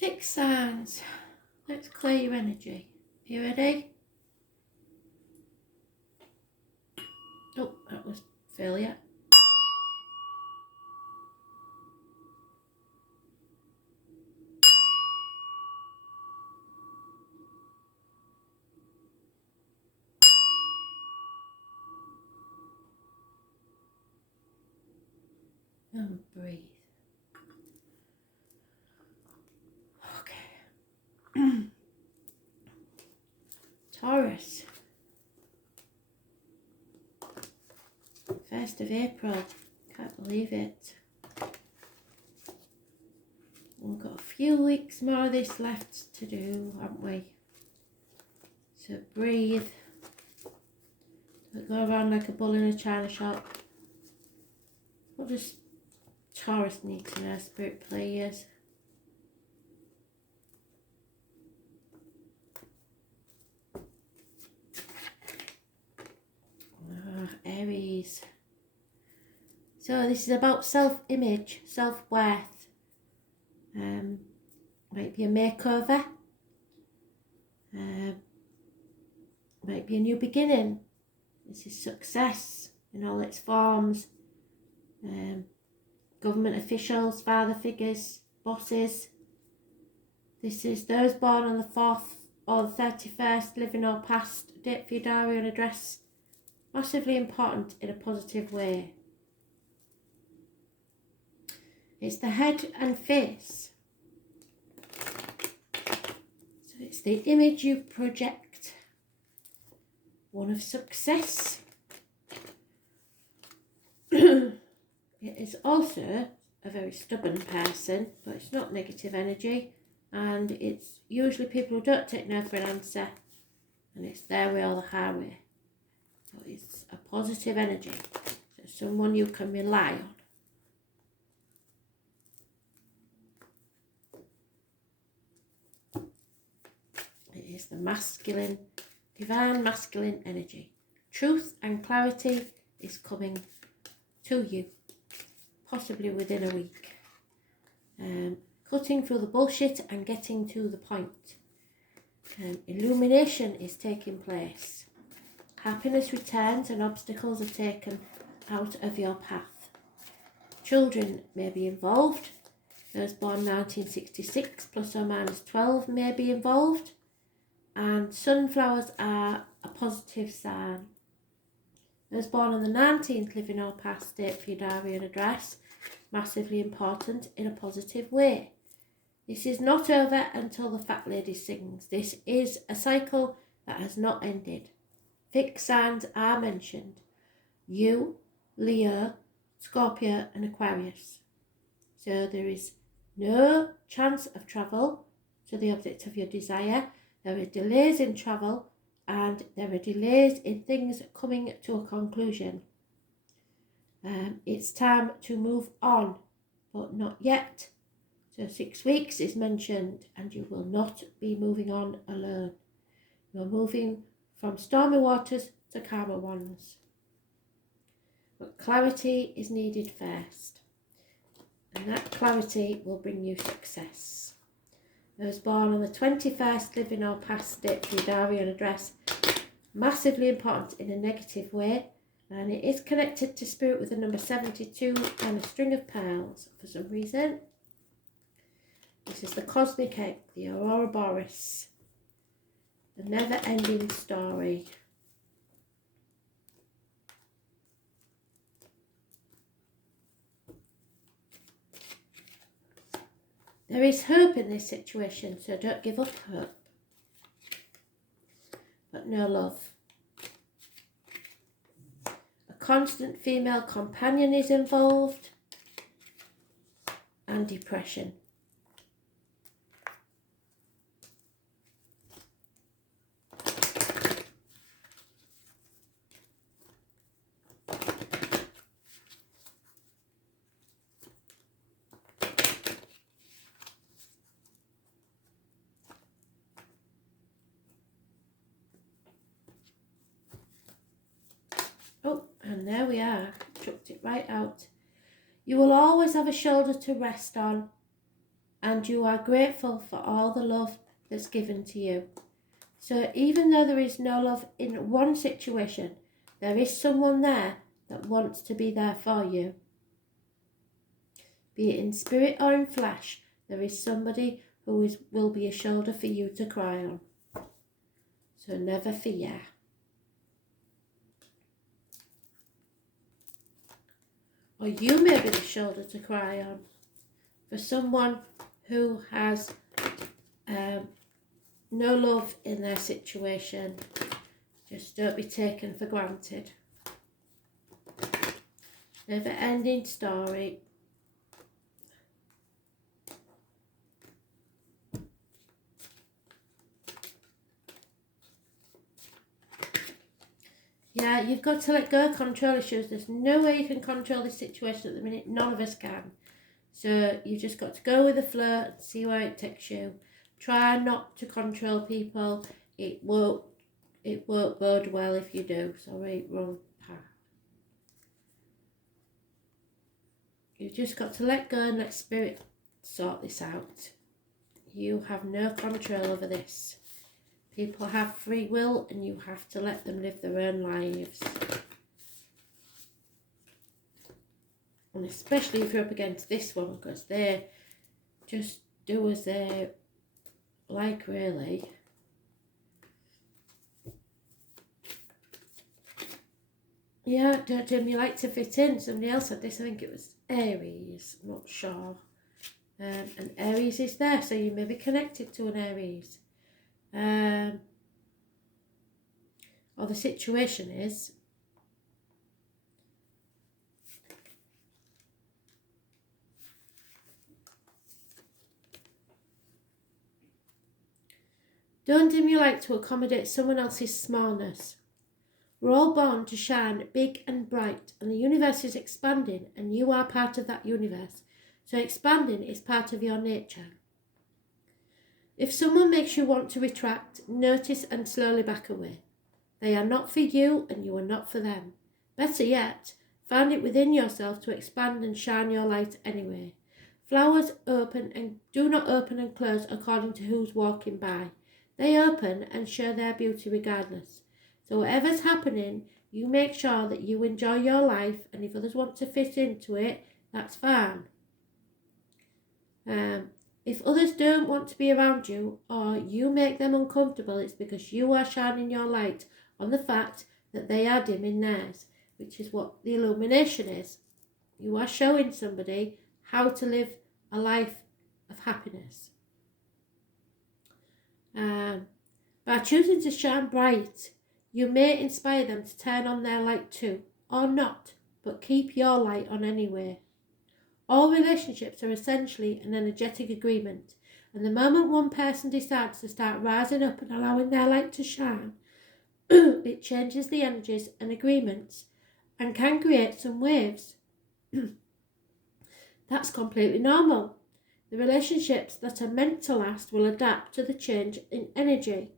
Fixed signs. Let's clear your energy. You ready? Oh, that was failure. And breathe. Okay. Taurus. 1st of April. Can't believe it. We've got a few weeks more of this left to do, haven't we? So breathe. Don't go around like a bull in a china shop. What does Taurus need to know, spirit players? Aries. So this is about self-image, self-worth. Might be a makeover. Might be a new beginning. This is success in all its forms. Government officials, father figures, bosses. This is those born on the 4th or the 31st, living or past, date for your diary and address. Massively important in a positive way. It's the head and face. So it's the image you project. One of success. It is also a very stubborn person, but it's not negative energy. And it's usually people who don't take no for an answer. And it's their way or the highway. So it's a positive energy. So someone you can rely on. It is the masculine, divine masculine energy. Truth and clarity is coming to you, possibly within a week. Cutting through the bullshit and getting to the point. Illumination is taking place. Happiness returns and obstacles are taken out of your path. Children may be involved. Those born 1966 plus or minus 12 may be involved. And sunflowers are a positive sign. Those born on the 19th, living or past, date for your diary and address. Massively important in a positive way. This is not over until the fat lady sings. This is a cycle that has not ended. Fixed signs are mentioned. You, Leo, Scorpio and Aquarius. So there is no chance of travel to the object of your desire. There are delays in travel and there are delays in things coming to a conclusion. It's time to move on, but not yet. So 6 weeks is mentioned and you will not be moving on alone. You're moving from stormy waters to calmer ones. But clarity is needed first. And that clarity will bring you success. Those born on the 21st, living or past, date for your diary and address. Massively important in a negative way. And it is connected to spirit with the number 72 and a string of pearls for some reason. This is the cosmic egg, the Aurora Boreas. The never-ending story. There is hope in this situation, so don't give up hope. But no love. A constant female companion is involved. And depression. Oh, and there we are. Chucked it right out. You will always have a shoulder to rest on. and you are grateful for all the love that's given to you. So even though there is no love in one situation, there is someone there that wants to be there for you. Be it in spirit or in flesh, there is somebody who will be a shoulder for you to cry on. So never fear. Or you may be the shoulder to cry on for someone who has no love in their situation. Just don't be taken for granted. Never ending story. Yeah, you've got to let go of control issues. There's no way you can control this situation at the minute. None of us can. So you've just got to go with the flow and see where it takes you. Try not to control people. It won't bode well if you do. Sorry, wrong path. You've just got to let go and let spirit sort this out. You have no control over this. People have free will and you have to let them live their own lives. And especially if you're up against this one, because they just do as they like, really. Yeah, don't you like to fit in? Somebody else said this, I think it was Aries, I'm not sure. And Aries is there, so you may be connected to an Aries. Or the situation is don't dim your light to accommodate someone else's smallness. We're all born to shine big and bright, and the universe is expanding, and you are part of that universe. So expanding is part of your nature. If someone makes you want to retract, notice and slowly back away. They are not for you and you are not for them. Better yet, find it within yourself to expand and shine your light anyway. Flowers open and do not open and close according to who's walking by. They open and show their beauty regardless. So whatever's happening, you make sure that you enjoy your life, and if others want to fit into it, that's fine. If others don't want to be around you or you make them uncomfortable, it's because you are shining your light on the fact that they are dimming theirs, which is what the illumination is. You are showing somebody how to live a life of happiness. By choosing to shine bright, you may inspire them to turn on their light too, or not, but keep your light on anyway. All relationships are essentially an energetic agreement, and the moment one person decides to start rising up and allowing their light to shine, it changes the energies and agreements and can create some waves. That's completely normal. The relationships that are meant to last will adapt to the change in energy.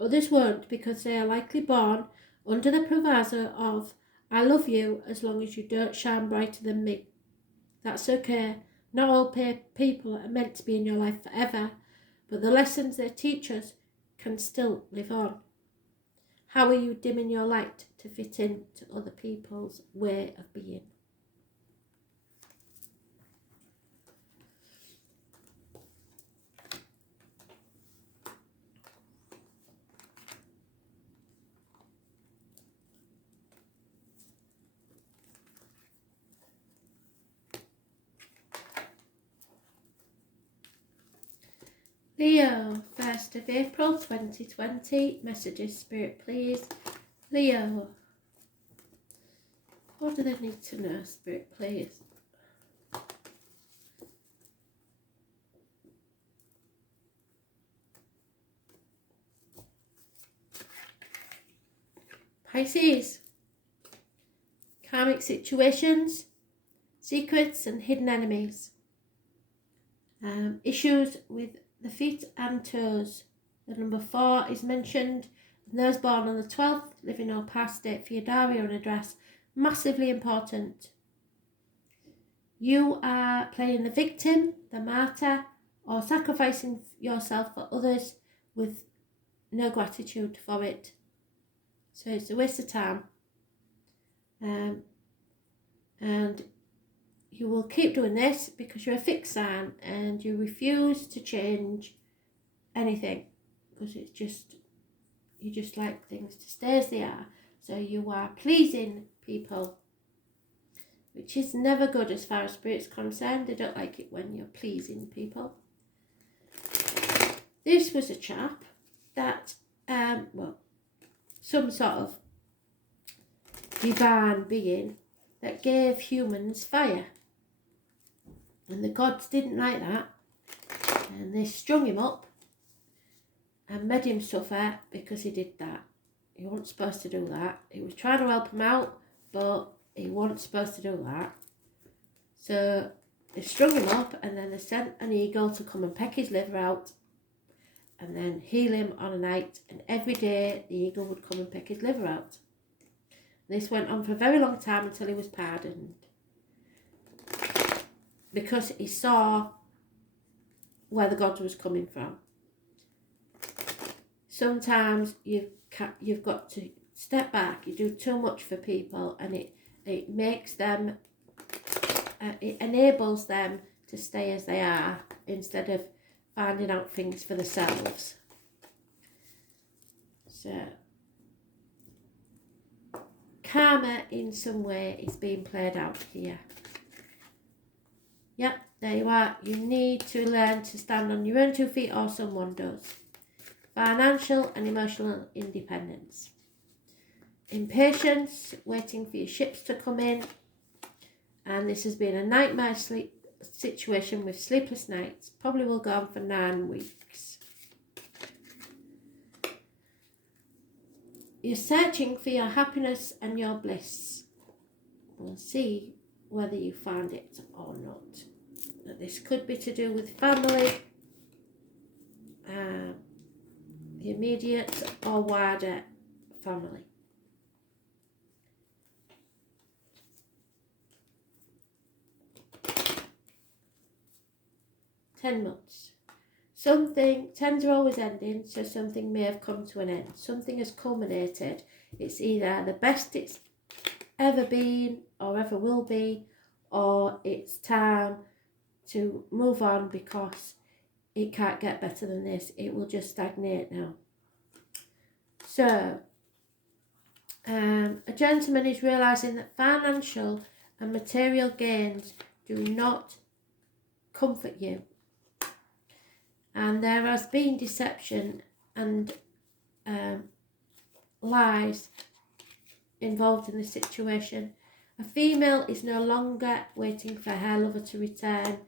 Others won't, because they are likely born under the proviso of, I love you as long as you don't shine brighter than me. That's okay. Not all people are meant to be in your life forever, but the lessons they teach us can still live on. How are you dimming your light to fit in to other people's way of being? Leo, 1st of April 2020, messages, Spirit, please. Leo, what do they need to know, Spirit, please? Pisces, karmic situations, secrets and hidden enemies. Issues with the feet and toes. The number 4 is mentioned. And those born on the 12th, living or past, date for your diary and address. Massively important. You are playing the victim, the martyr, or sacrificing yourself for others with no gratitude for it. So it's a waste of time. And you will keep doing this because you're a fixed sign and you refuse to change anything, because it's just, you just like things to stay as they are. So you are pleasing people, which is never good as far as Spirit's concerned. They don't like it when you're pleasing people. This was a chap that, some sort of divine being that gave humans fire. And the gods didn't like that. And they strung him up and made him suffer because he did that. He wasn't supposed to do that. He was trying to help him out, but he wasn't supposed to do that. So they strung him up, and then they sent an eagle to come and peck his liver out and then heal him on a night. And every day the eagle would come and peck his liver out. This went on for a very long time until he was pardoned, because he saw where the God was coming from. Sometimes you've got to step back. You do too much for people, and it makes them, it enables them to stay as they are instead of finding out things for themselves. So karma in some way is being played out here. Yep, there you are. You need to learn to stand on your own 2 feet, or someone does. Financial and emotional independence. Impatience, waiting for your ships to come in. And this has been a nightmare situation with sleepless nights. Probably will go on for 9 weeks. You're searching for your happiness and your bliss. We'll see whether you find it or not. This could be to do with family, the immediate or wider family. Ten months. Something, 10s are always ending, so something may have come to an end. Something has culminated. It's either the best it's ever been or ever will be, or it's time to move on because it can't get better than this. It will just stagnate now. So, a gentleman is realising that financial and material gains do not comfort you. And there has been deception and lies involved in this situation. A female is no longer waiting for her lover to return,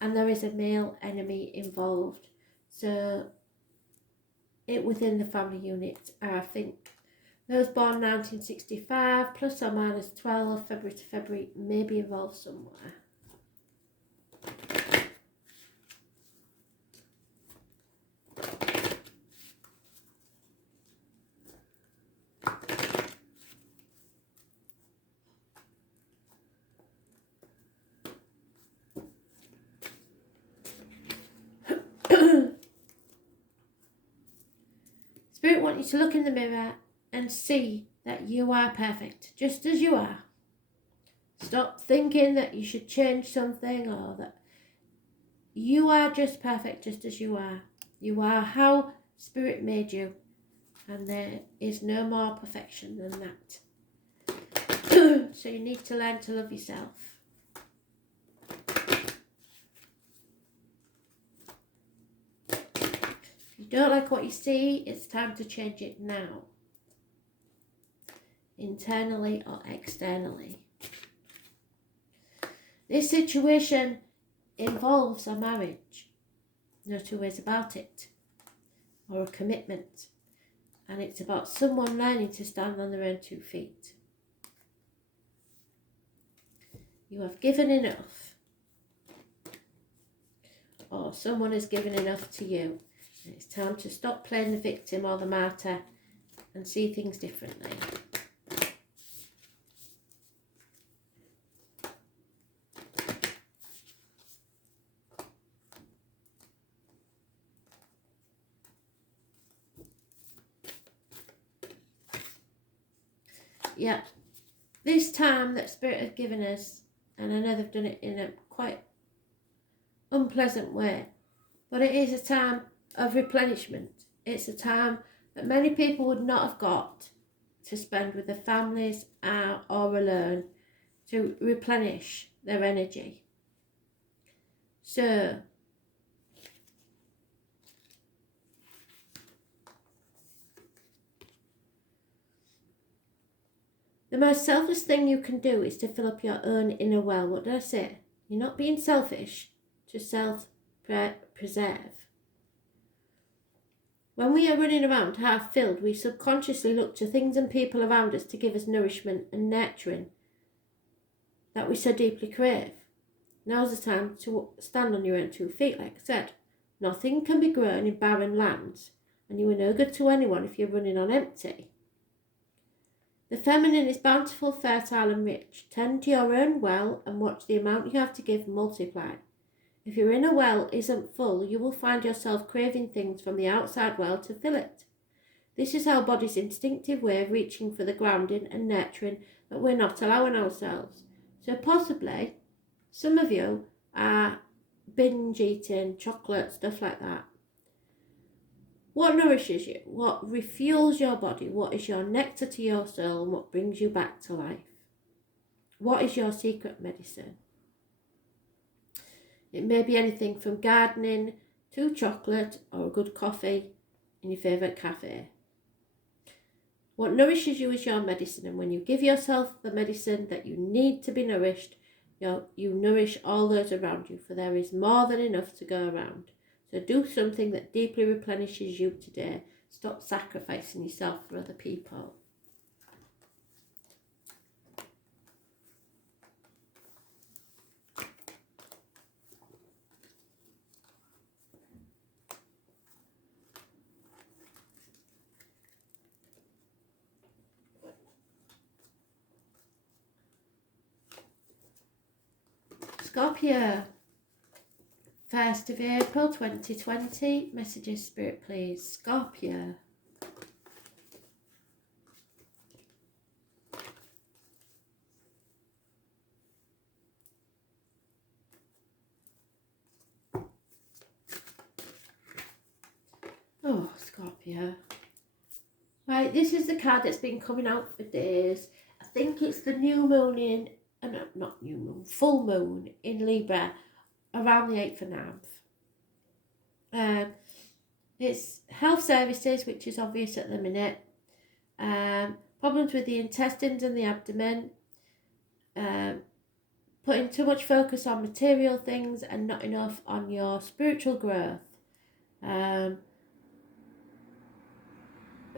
and there is a male enemy involved. So, within the family unit, I think those born 1965 plus or minus 12 February to February may be involved somewhere. Spirit wants you to look in the mirror and see that you are perfect, just as you are. Stop thinking that you should change something, or that you are just perfect, just as you are. You are how Spirit made you, and there is no more perfection than that. So you need to learn to love yourself. If you don't like what you see, it's time to change it now. Internally or externally. This situation involves a marriage. No two ways about it. Or a commitment. And it's about someone learning to stand on their own 2 feet. You have given enough. Or someone has given enough to you. And it's time to stop playing the victim or the martyr and see things differently. yeah, this time that Spirit has given us, and I know they've done it in a quite unpleasant way, but it is a time of replenishment. It's a time that many people would not have got to spend with their families or alone to replenish their energy. So the most selfless thing you can do is to fill up your own inner well. What did I say? You're not being selfish to self-preserve. When we are running around half filled, we subconsciously look to things and people around us to give us nourishment and nurturing that we so deeply crave. Now's the time to stand on your own 2 feet, like I said. Nothing can be grown in barren lands, and you are no good to anyone if you're running on empty. The feminine is bountiful, fertile and rich. Tend to your own well and watch the amount you have to give multiply. If your inner well isn't full, you will find yourself craving things from the outside well to fill it. This is our body's instinctive way of reaching for the grounding and nurturing that we're not allowing ourselves. So possibly, some of you are binge eating, chocolate, stuff like that. What nourishes you? What refuels your body? What is your nectar to your soul? And what brings you back to life? What is your secret medicine? It may be anything from gardening to chocolate or a good coffee in your favourite cafe. What nourishes you is your medicine, and when you give yourself the medicine that you need to be nourished, you nourish all those around you, for there is more than enough to go around. So do something that deeply replenishes you today. Stop sacrificing yourself for other people. Scorpio, 1st of April 2020. Messages, Spirit, please. Scorpio. Oh, Scorpio. Right, this is the card that's been coming out for days. I think it's the new moon in, no, not new moon, full moon in Libra around the 8th and 9th. It's health services, which is obvious at the minute. Problems with the intestines and the abdomen. Putting too much focus on material things and not enough on your spiritual growth.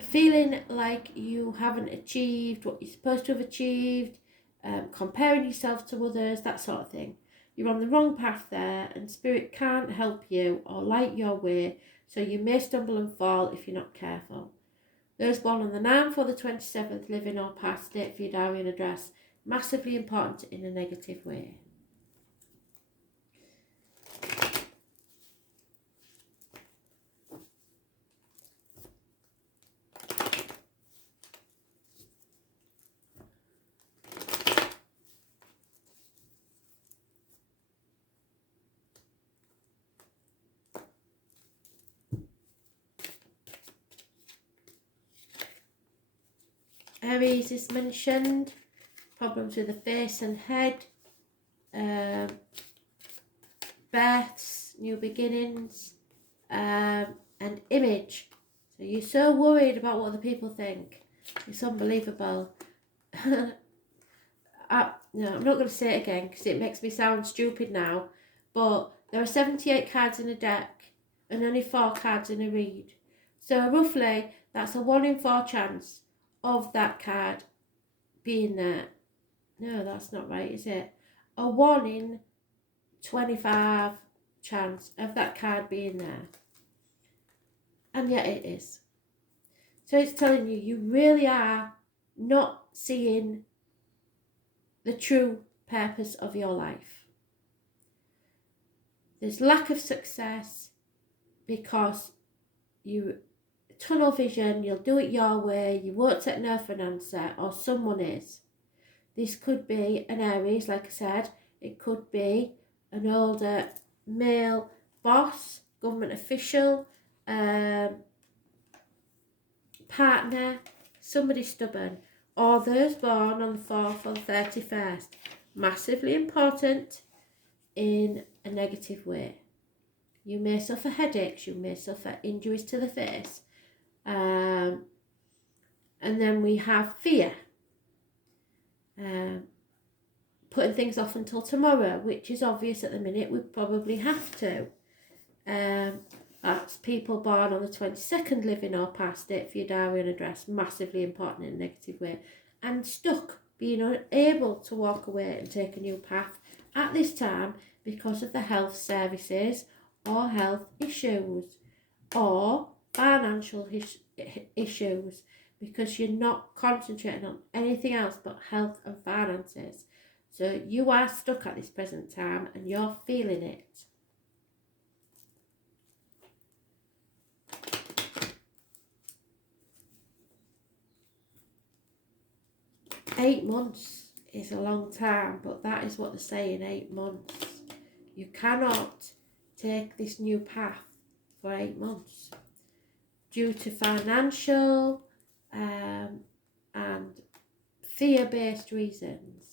Feeling like you haven't achieved what you're supposed to have achieved, comparing yourself to others, that sort of thing. You're on the wrong path there, and Spirit can't help you or light your way, so you may stumble and fall if you're not careful. Those born on the 9th or the 27th, living or past, date for your diary and address, massively important in a negative way. Aries is mentioned, problems with the face and head, births, new beginnings, and image. So you're so worried about what other people think. It's unbelievable. No, I'm not going to say it again because it makes me sound stupid now, but there are 78 cards in a deck and only 4 cards in a read. So roughly, that's a 1 in 4 chance of that card being there. No, that's not right, is it? A 1 in 25 chance of that card being there. And yet it is. So it's telling you, you really are not seeing the true purpose of your life. There's lack of success because you tunnel vision, you'll do it your way, you won't take no for an answer, or someone is. This could be an Aries, like I said. It could be an older male boss, government official, partner, somebody stubborn, or those born on the 4th or the 31st. Massively important in a negative way. You may suffer headaches, you may suffer injuries to the face. And then we have fear. Putting things off until tomorrow, which is obvious at the minute. We probably have to. That's people born on the 22nd living or past it for your diary and address. Massively important in a negative way. And stuck, being unable to walk away and take a new path at this time because of the health services or health issues or financial issues, because you're not concentrating on anything else but health and finances. So you are stuck at this present time and you're feeling it. Eight months is a long time, but that is what they're saying, 8 months. You cannot take this new path for 8 months due to financial and fear-based reasons.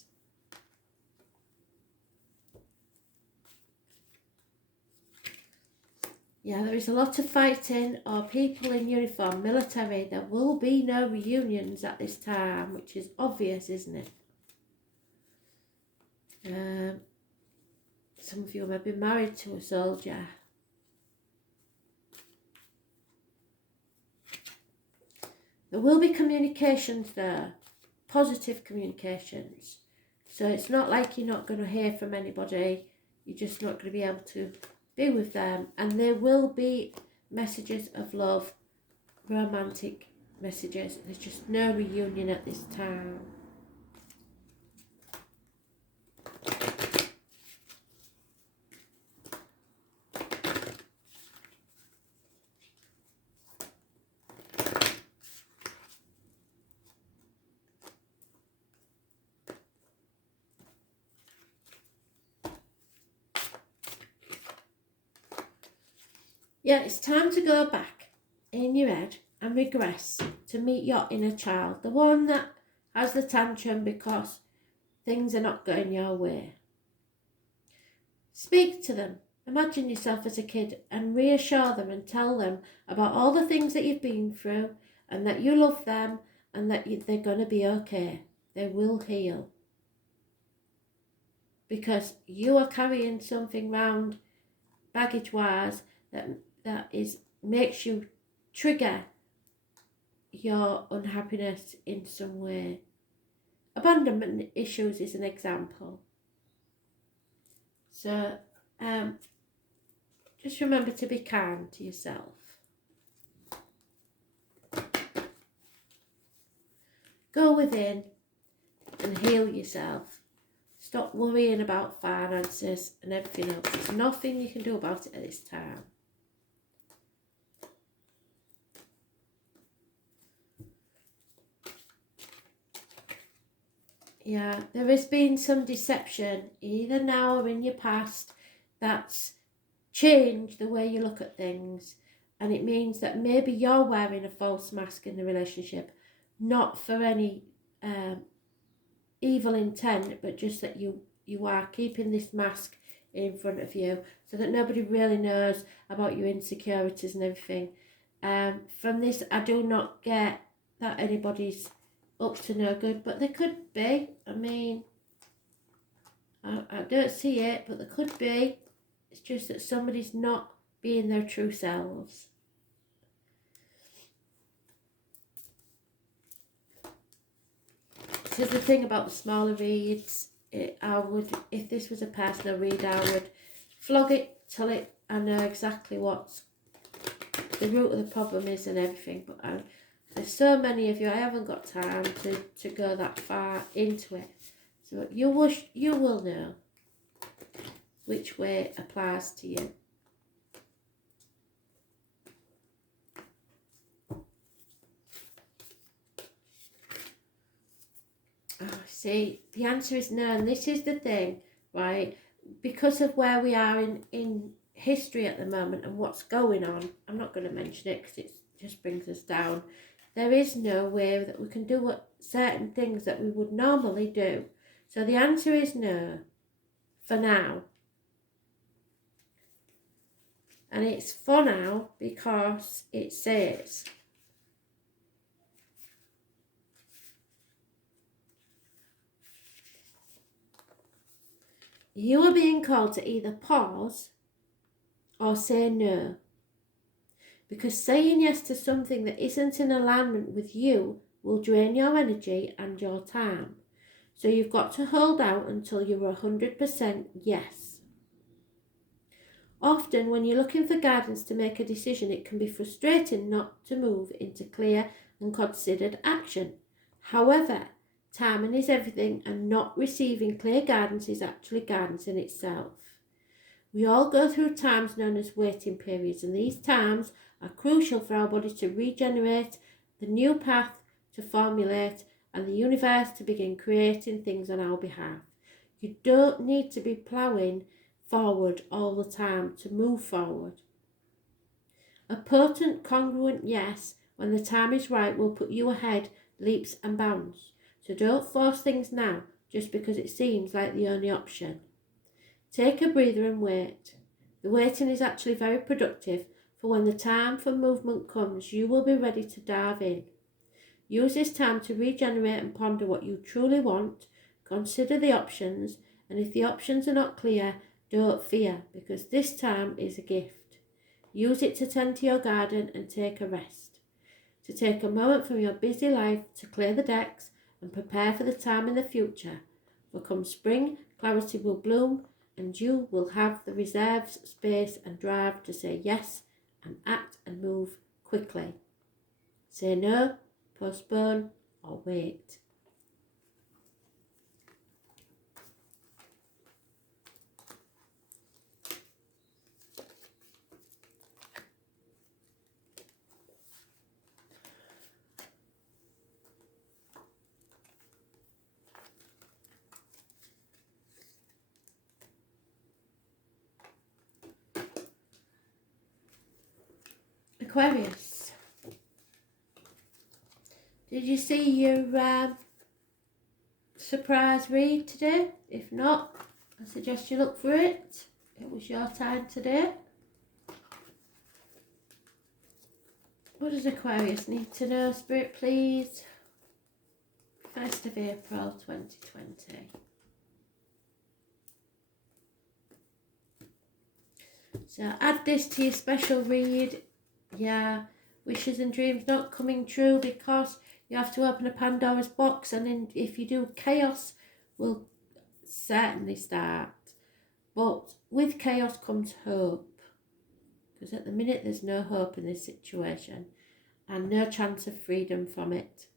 Yeah, there is a lot of fighting or people in uniform, military. There will be no reunions at this time, which is obvious, isn't it? Some of you may be married to a soldier. There will be communications there, positive communications. So it's not like you're not going to hear from anybody. You're just not going to be able to be with them. And there will be messages of love, romantic messages. There's just no reunion at this time. Yeah, it's time to go back in your head and regress to meet your inner child, the one that has the tantrum because things are not going your way. Speak to them. Imagine yourself as a kid and reassure them and tell them about all the things that you've been through and that you love them and that they're going to be okay. They will heal. Because you are carrying something round baggage-wise that makes you trigger your unhappiness in some way. Abandonment issues is an example. So just remember to be kind to yourself. Go within and heal yourself. Stop worrying about finances and everything else. There's nothing you can do about it at this time. Yeah, there has been some deception, either now or in your past, that's changed the way you look at things. And it means that maybe you're wearing a false mask in the relationship, not for any evil intent, but just that you are keeping this mask in front of you so that nobody really knows about your insecurities and everything. From this, I do not get that anybody's up to no good, but there could be. I mean, I don't see it, but there could be. It's just that somebody's not being their true selves. This is the thing about the smaller reads. I would, if this was a personal read, I would flog it till I know exactly what the root of the problem is and everything. But there's so many of you, I haven't got time to go that far into it. So you will know which way applies to you. See, the answer is no, and this is the thing, right? Because of where we are in history at the moment and what's going on, I'm not going to mention it because it just brings us down. There is no way that we can do certain things that we would normally do. So the answer is no, for now. And it's for now because it says, you are being called to either pause or say no. Because saying yes to something that isn't in alignment with you will drain your energy and your time. So you've got to hold out until you're 100% yes. Often when you're looking for guidance to make a decision, it can be frustrating not to move into clear and considered action. However, timing is everything, and not receiving clear guidance is actually guidance in itself. We all go through times known as waiting periods, and these times are crucial for our body to regenerate, the new path to formulate, and the universe to begin creating things on our behalf. You don't need to be ploughing forward all the time to move forward. A potent, congruent yes when the time is right will put you ahead leaps and bounds. So don't force things now just because it seems like the only option. Take a breather and wait. The waiting is actually very productive, for when the time for movement comes, you will be ready to dive in. Use this time to regenerate and ponder what you truly want. Consider the options, and if the options are not clear, don't fear, because this time is a gift. Use it to tend to your garden and take a rest. To take a moment from your busy life to clear the decks and prepare for the time in the future. For come spring, clarity will bloom, and you will have the reserves, space and drive to say yes and act and move quickly. Say no, postpone or wait. Aquarius, did you see your surprise read today? If not, I suggest you look for it. It was your time today. What does Aquarius need to know, Spirit, please? 1st of April 2020. So add this to your special read. Yeah, wishes and dreams not coming true because you have to open a Pandora's box, and then if you do, chaos will certainly start. But with chaos comes hope, because at the minute there's no hope in this situation and no chance of freedom from it.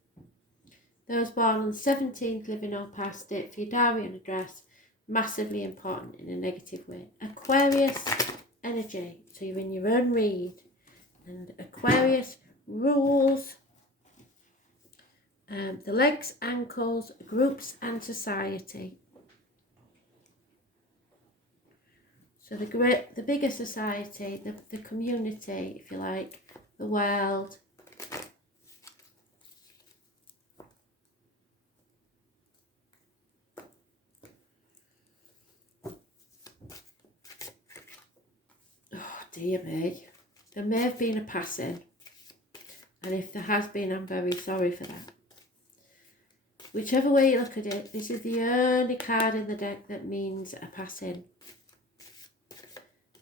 Those born on the 17th, living or past it, for your diary and address, massively important in a negative way. Aquarius energy, so you're in your own read. And Aquarius rules the legs, ankles, groups and society. So the bigger society, the community, if you like, the world. Oh dear me. There may have been a passing, and if there has been, I'm very sorry for that. Whichever way you look at it, this is the only card in the deck that means a passing.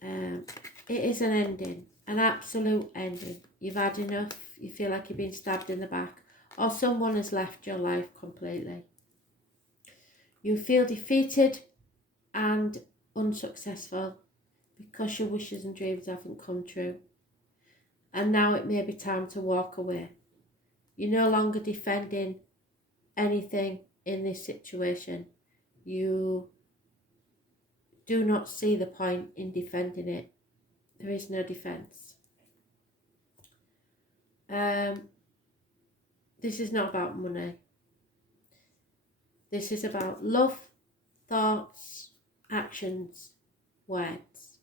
It is an ending, an absolute ending. You've had enough, you feel like you've been stabbed in the back, or someone has left your life completely. You feel defeated and unsuccessful because your wishes and dreams haven't come true. And now it may be time to walk away. You're no longer defending anything in this situation. You do not see the point in defending it. There is no defence. This is not about money. This is about love, thoughts, actions, words.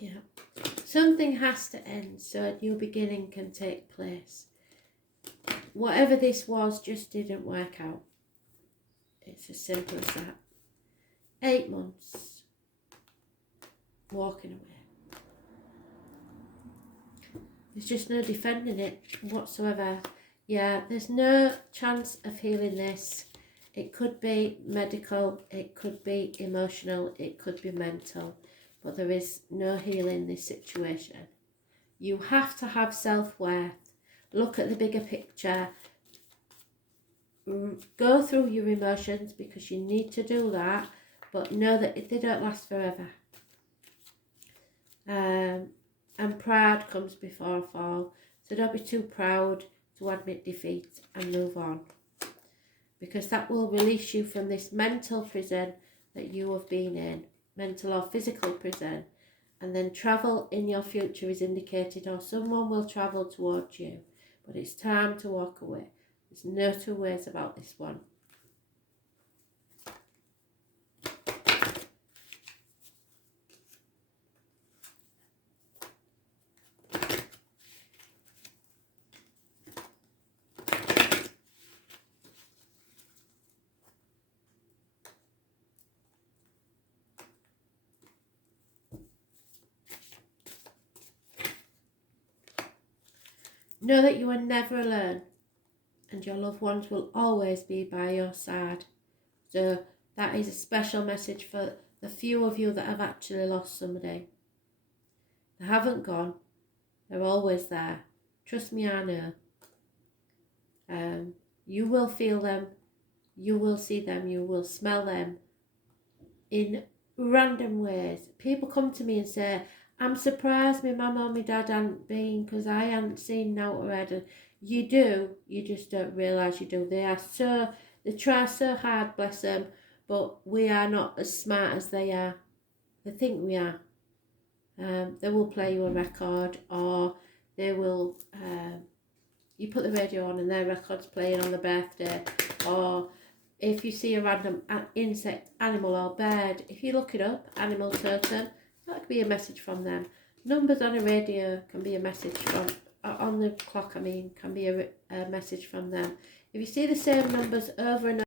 Yeah. Something has to end so a new beginning can take place. Whatever this was just didn't work out. It's as simple as that. 8 months. Walking away. There's just no defending it whatsoever. Yeah, there's no chance of healing this. It could be medical, it could be emotional, it could be mental, but there is no healing this situation. You have to have self-worth. Look at the bigger picture. Go through your emotions because you need to do that, but know that they don't last forever. And pride comes before a fall. So don't be too proud to admit defeat and move on. Because that will release you from this mental prison that you have been in. Mental or physical prison. And then travel in your future is indicated, or someone will travel towards you. But it's time to walk away. There's no two ways about this one. Know that you are never alone and your loved ones will always be by your side. So that is a special message for the few of you that have actually lost somebody. They haven't gone. They're always there. Trust me, I know. You will feel them. You will see them. You will smell them in random ways. People come to me and say, I'm surprised my mum or my dad hadn't been because I hadn't seen now already. You do, you just don't realise you do. They try so hard, bless them, but we are not as smart as they are. They think we are. They will play you a record, or they will, you put the radio on and their record's playing on the birthday, or if you see a random insect, animal or bird, if you look it up, animal totem, that could be a message from them. Numbers on a radio can be a message from, on the clock I mean, can be a message from them. If you see the same numbers over and